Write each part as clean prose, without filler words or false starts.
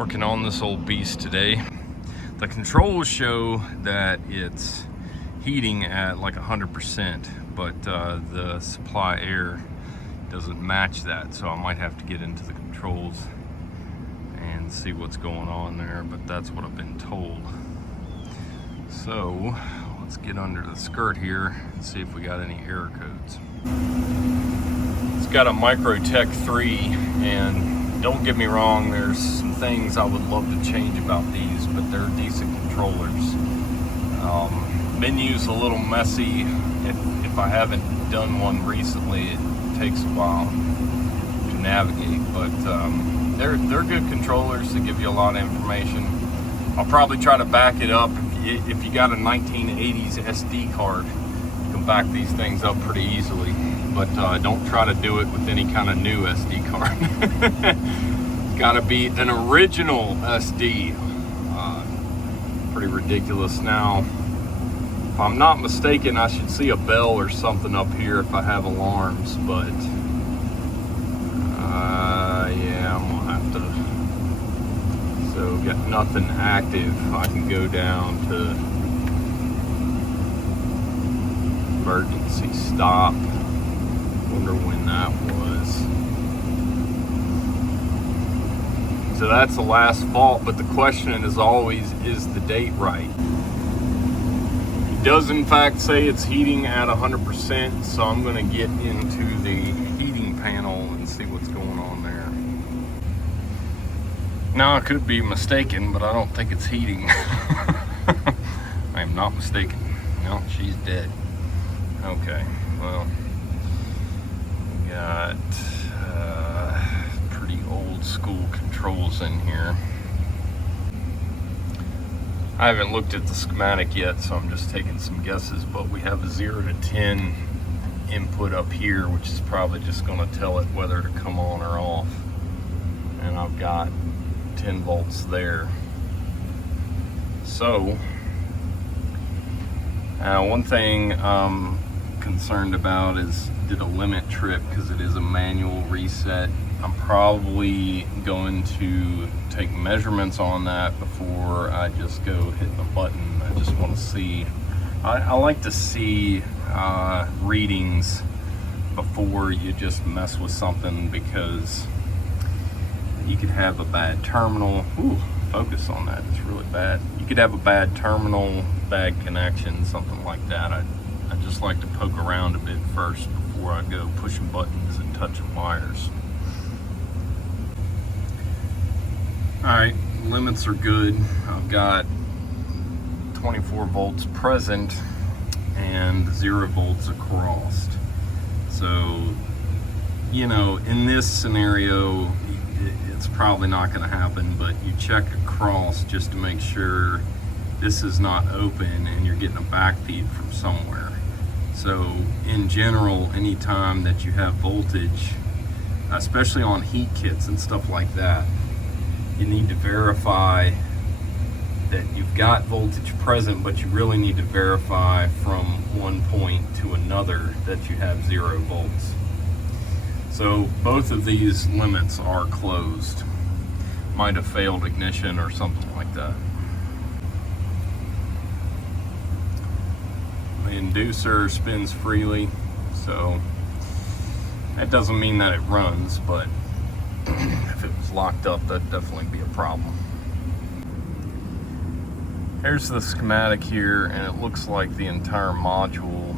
Working on this old beast today. The controls show that it's heating at like 100%, but the supply air doesn't match that, so I might have to get into the controls and see what's going on there, but that's what I've been told. So let's get under the skirt here and see if we got any error codes. It's got a Microtech 3, and don't get me wrong, there's some things I would love to change about these, but they're decent controllers. Menu's a little messy. If I haven't done one recently, it takes a while to navigate, but they're good controllers that give you a lot of information. I'll probably try to back it up. If you got a 1980s SD card, you can back these things up pretty easily, but don't try to do it with any kind of new SD card. Gotta be an original SD. Pretty ridiculous. Now, if I'm not mistaken, I should see a bell or something up here if I have alarms, but yeah, I'm gonna have to. So got nothing active. I can go down to emergency stop. Wonder when that was. So that's the last fault, but the question is always, is the date right? It does in fact say it's heating at 100%, so I'm gonna get into the heating panel and see what's going on there. Now I could be mistaken, but I don't think it's heating. I am not mistaken. No, she's dead. Okay, well, we got pretty old school controls in here. I haven't looked at the schematic yet, so I'm just taking some guesses, but we have a 0 to 10 input up here, which is probably just going to tell it whether to come on or off. And I've got 10 volts there. So, one thing I'm concerned about is, did a limit trip, because it is a manual reset. I'm probably going to take measurements on that before I just go hit the button. I just want to see, I like to see readings before you just mess with something, because you could have a bad terminal. Ooh, focus on that, it's really bad. You could have a bad terminal, bad connection, something like that. I just like to poke around a bit first before I go pushing buttons and touching wires. Alright, limits are good. I've got 24 volts present and 0 volts across. So, you know, in this scenario, it's probably not going to happen, but you check across just to make sure this is not open and you're getting a backfeed from somewhere. So in general, anytime that you have voltage, especially on heat kits and stuff like that, you need to verify that you've got voltage present, but you really need to verify from one point to another that you have 0 volts. So both of these limits are closed. Might have failed ignition or something like that. The inducer spins freely, so that doesn't mean that it runs, but if it was locked up, that'd definitely be a problem. Here's the schematic here, and it looks like the entire module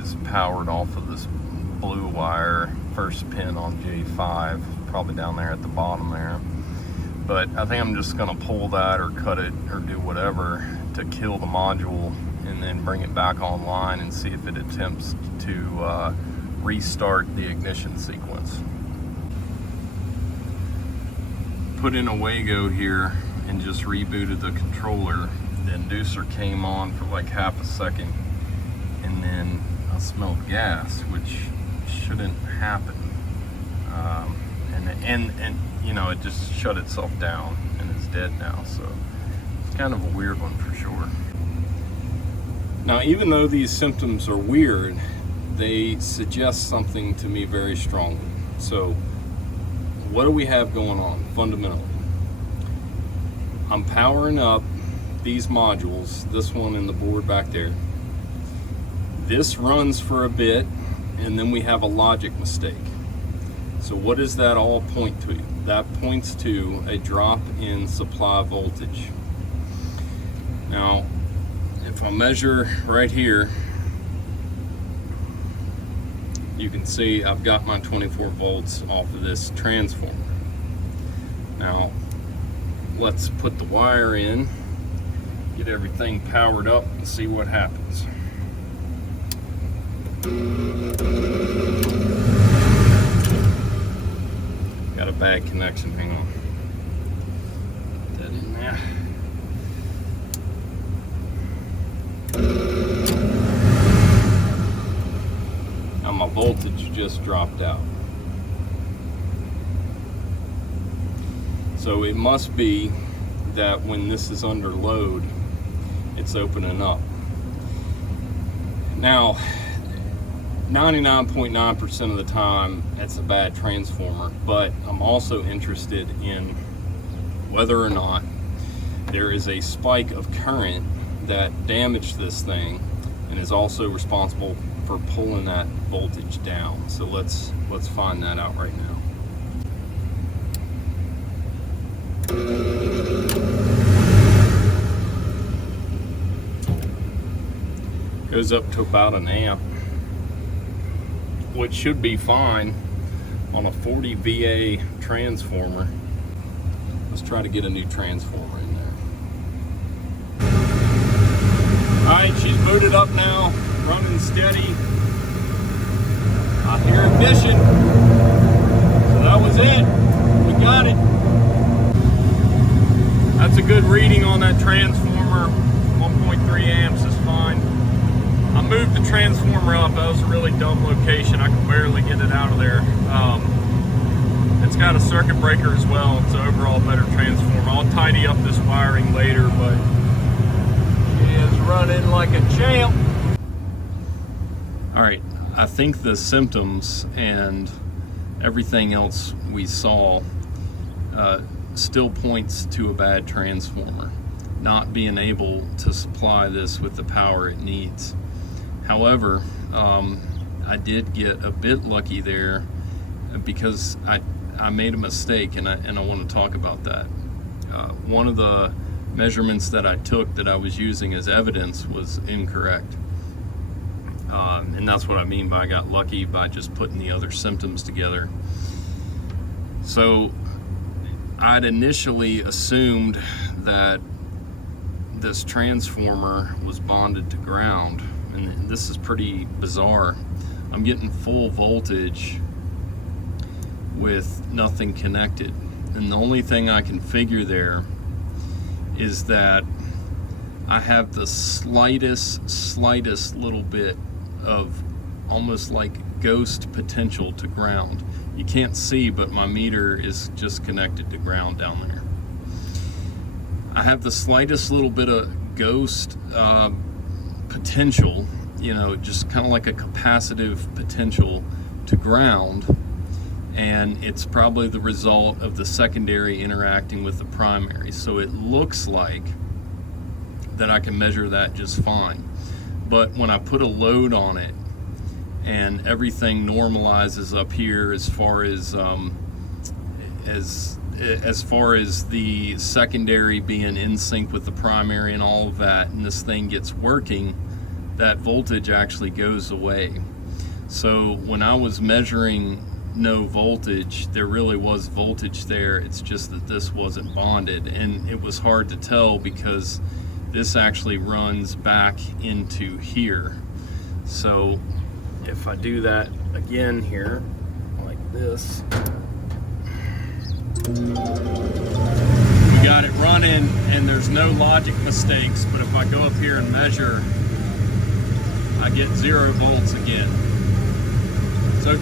is powered off of this blue wire, first pin on J5, probably down there at the bottom there. But I think I'm just gonna pull that or cut it or do whatever to kill the module, and then bring it back online and see if it attempts to restart the ignition sequence. Put in a wago here and just rebooted the controller. The inducer came on for like half a second, and then I smelled gas, which shouldn't happen. And you know, it just shut itself down and it's dead now. So it's kind of a weird one for sure. Now, even though these symptoms are weird, they suggest something to me very strongly. So what do we have going on fundamentally? I'm powering up these modules, this one and the board back there. This runs for a bit, and then we have a logic mistake. So what does that all point to? That points to a drop in supply voltage. Now, if I measure right here, you can see I've got my 24 volts off of this transformer. Now, let's put the wire in, get everything powered up, and see what happens. Got a bad connection, hang on. Put that in there. Now my voltage just dropped out. So it must be that when this is under load, it's opening up. Now, 99.9% of the time, it's a bad transformer, but I'm also interested in whether or not there is a spike of current that damaged this thing and is also responsible for pulling that voltage down. So let's find that out right now. Goes up to about an amp, which should be fine on a 40 VA transformer. Let's try to get a new transformer in there. Alright, she's booted up now, running steady. I hear ignition. So that was it. We got it. That's a good reading on that transformer. 1.3 amps is fine. I moved the transformer up. That was a really dumb location. I could barely get it out of there. It's got a circuit breaker as well. It's an overall better transformer. I'll tidy up this wiring later, but it is running like a champ. All right, I think the symptoms and everything else we saw still points to a bad transformer, not being able to supply this with the power it needs. However, I did get a bit lucky there because I made a mistake, and I want to talk about that. One of the measurements that I took that I was using as evidence was incorrect. And that's what I mean by I got lucky by just putting the other symptoms together. So I'd initially assumed that this transformer was bonded to ground, and this is pretty bizarre. I'm getting full voltage with nothing connected, and the only thing I can figure there is that I have the slightest little bit of almost like ghost potential to ground. You can't see, but my meter is just connected to ground down there. I have the slightest little bit of ghost potential, you know, just kind of like a capacitive potential to ground, and it's probably the result of the secondary interacting with the primary. So it looks like that I can measure that just fine. But when I put a load on it and everything normalizes up here as far as the secondary being in sync with the primary and all of that, and this thing gets working, that voltage actually goes away. So when I was measuring no voltage, there really was voltage there. It's just that this wasn't bonded, and it was hard to tell because this actually runs back into here. So if I do that again here, like this, we got it running and there's no logic mistakes. But if I go up here and measure, I get 0 volts again. So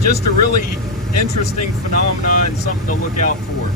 just a really interesting phenomenon and something to look out for.